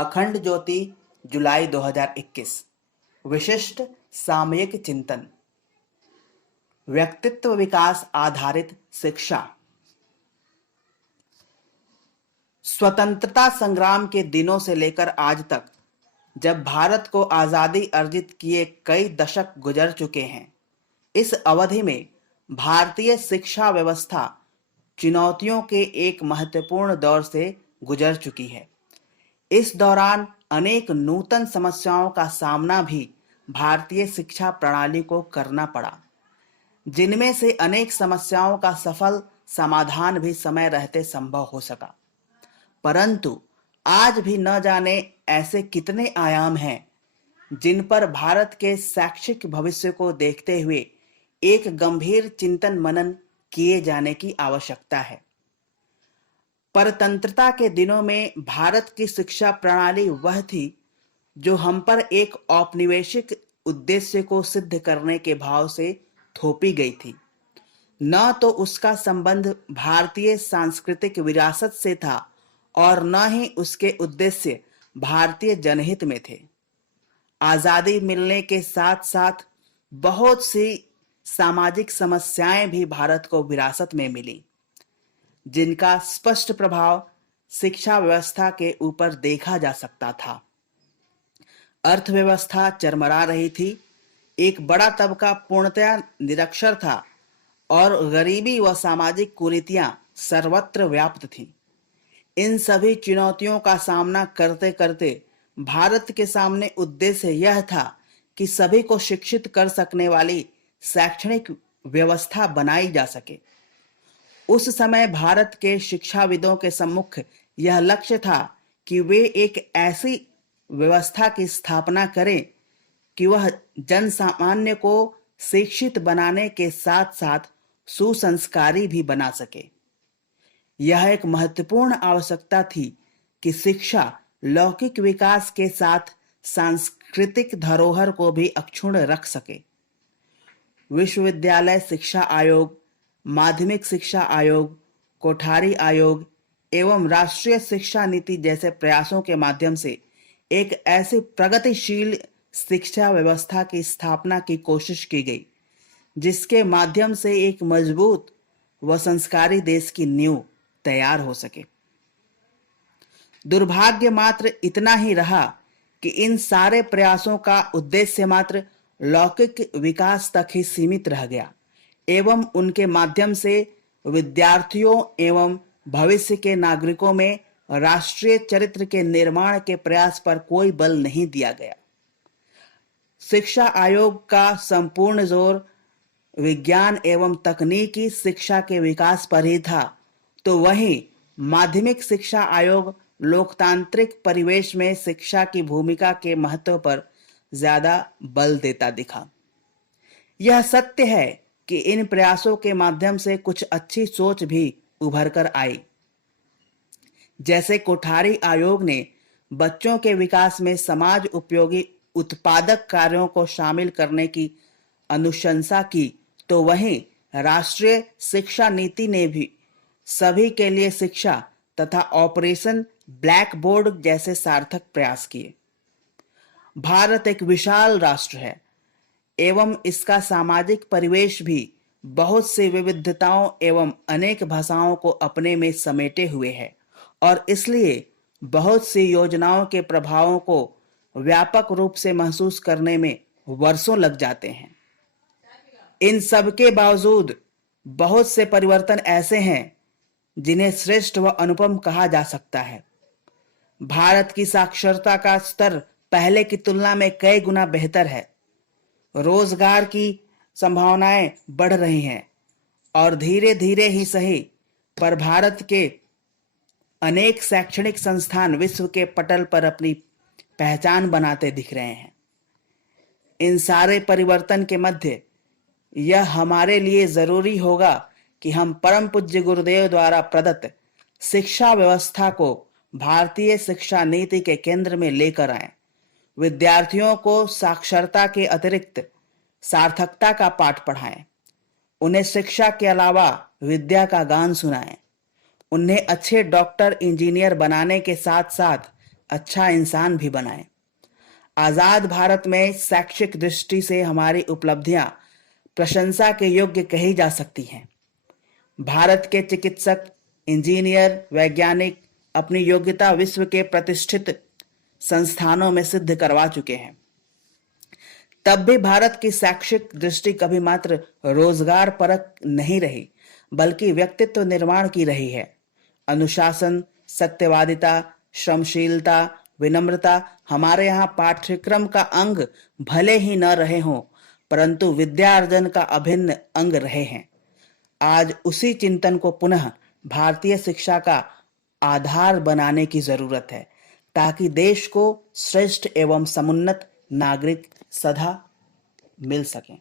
अखंड ज्योति जुलाई 2021। विशिष्ट सामयिक चिंतन। व्यक्तित्व विकास आधारित शिक्षा। स्वतंत्रता संग्राम के दिनों से लेकर आज तक, जब भारत को आजादी अर्जित किए कई दशक गुजर चुके हैं, इस अवधि में भारतीय शिक्षा व्यवस्था चुनौतियों के एक महत्वपूर्ण दौर से गुजर चुकी है। इस दौरान अनेक नूतन समस्याओं का सामना भी भारतीय शिक्षा प्रणाली को करना पड़ा, जिनमें से अनेक समस्याओं का सफल समाधान भी समय रहते संभव हो सका। परंतु आज भी न जाने ऐसे कितने आयाम हैं जिन पर भारत के शैक्षिक भविष्य को देखते हुए एक गंभीर चिंतन मनन किए जाने की आवश्यकता है। परतंत्रता के दिनों में भारत की शिक्षा प्रणाली वह थी जो हम पर एक औपनिवेशिक उद्देश्य को सिद्ध करने के भाव से थोपी गई थी। न तो उसका संबंध भारतीय सांस्कृतिक विरासत से था और न ही उसके उद्देश्य भारतीय जनहित में थे। आजादी मिलने के साथ साथ बहुत सी सामाजिक समस्याएं भी भारत को विरासत में मिली, जिनका स्पष्ट प्रभाव शिक्षा व्यवस्था के ऊपर देखा जा सकता था। अर्थव्यवस्था चरमरा रही थी, एक बड़ा तबका पूर्णतया निरक्षर था और गरीबी व सामाजिक कुरीतियां सर्वत्र व्याप्त थीं। इन सभी चुनौतियों का सामना करते करते भारत के सामने उद्देश्य यह था कि सभी को शिक्षित कर सकने वाली शैक्षणिक व्यवस्था बनाई जा सके। उस समय भारत के शिक्षाविदों के सम्मुख यह लक्ष्य था कि वे एक ऐसी व्यवस्था की स्थापना करें कि वह जन सामान्य को शिक्षित बनाने के साथ साथ सुसंस्कारी भी बना सके। यह एक महत्वपूर्ण आवश्यकता थी कि शिक्षा लौकिक विकास के साथ सांस्कृतिक धरोहर को भी अक्षुण्ण रख सके। विश्वविद्यालय शिक्षा आयोग, माध्यमिक शिक्षा आयोग, कोठारी आयोग एवं राष्ट्रीय शिक्षा नीति जैसे प्रयासों के माध्यम से एक ऐसी प्रगतिशील शिक्षा व्यवस्था की स्थापना की कोशिश की गई, जिसके माध्यम से एक मजबूत व संस्कारी देश की नींव तैयार हो सके। दुर्भाग्य मात्र इतना ही रहा कि इन सारे प्रयासों का उद्देश्य मात्र लौकिक विकास तक ही सीमित रह गया एवं उनके माध्यम से विद्यार्थियों एवं भविष्य के नागरिकों में राष्ट्रीय चरित्र के निर्माण के प्रयास पर कोई बल नहीं दिया गया। शिक्षा आयोग का संपूर्ण जोर विज्ञान एवं तकनीकी शिक्षा के विकास पर ही था, तो वहीं माध्यमिक शिक्षा आयोग लोकतांत्रिक परिवेश में शिक्षा की भूमिका के महत्व पर ज्यादा बल देता दिखा। यह सत्य है कि इन प्रयासों के माध्यम से कुछ अच्छी सोच भी उभर कर आई। जैसे कोठारी आयोग ने बच्चों के विकास में समाज उपयोगी उत्पादक कार्यों को शामिल करने की अनुशंसा की, तो वहीं राष्ट्रीय शिक्षा नीति ने भी सभी के लिए शिक्षा तथा ऑपरेशन ब्लैक बोर्ड जैसे सार्थक प्रयास किए। भारत एक विशाल राष्ट्र है एवं इसका सामाजिक परिवेश भी बहुत सी विविधताओं एवं अनेक भाषाओं को अपने में समेटे हुए है और इसलिए बहुत सी योजनाओं के प्रभावों को व्यापक रूप से महसूस करने में वर्षों लग जाते हैं। इन सब के बावजूद बहुत से परिवर्तन ऐसे हैं जिन्हें श्रेष्ठ व अनुपम कहा जा सकता है। भारत की साक्षरता का स्तर पहले की तुलना में कई गुना बेहतर है। रोजगार की संभावनाएं बढ़ रही हैं और धीरे धीरे ही सही, पर भारत के अनेक शैक्षणिक संस्थान विश्व के पटल पर अपनी पहचान बनाते दिख रहे हैं। इन सारे परिवर्तन के मध्य यह हमारे लिए जरूरी होगा कि हम परम पूज्य गुरुदेव द्वारा प्रदत्त शिक्षा व्यवस्था को भारतीय शिक्षा नीति के केंद्र में लेकर आएं। विद्यार्थियों को साक्षरता के अतिरिक्त सार्थकता का पाठ पढ़ाएं, उन्हें शिक्षा के अलावा विद्या का गान सुनाएं, उन्हें अच्छे डॉक्टर इंजीनियर बनाने के साथ साथ अच्छा इंसान भी बनाएं। आजाद भारत में शैक्षिक दृष्टि से हमारी उपलब्धियां प्रशंसा के योग्य कही जा सकती हैं। भारत के चिकित्सक, इंजीनियर, वैज्ञानिक अपनी योग्यता विश्व के प्रतिष्ठित संस्थानों में सिद्ध करवा चुके हैं। तब भी भारत की शैक्षिक दृष्टि कभी मात्र रोजगार परक नहीं रही, बल्कि व्यक्तित्व निर्माण की रही है। अनुशासन, सत्यवादिता, श्रमशीलता, विनम्रता हमारे यहाँ पाठ्यक्रम का अंग भले ही न रहे हों, परंतु विद्यार्जन का अभिन्न अंग रहे हैं। आज उसी चिंतन को पुनः भारतीय शिक्षा का आधार बनाने की जरूरत है, ताकि देश को श्रेष्ठ एवं समुन्नत नागरिक सदा मिल सकें।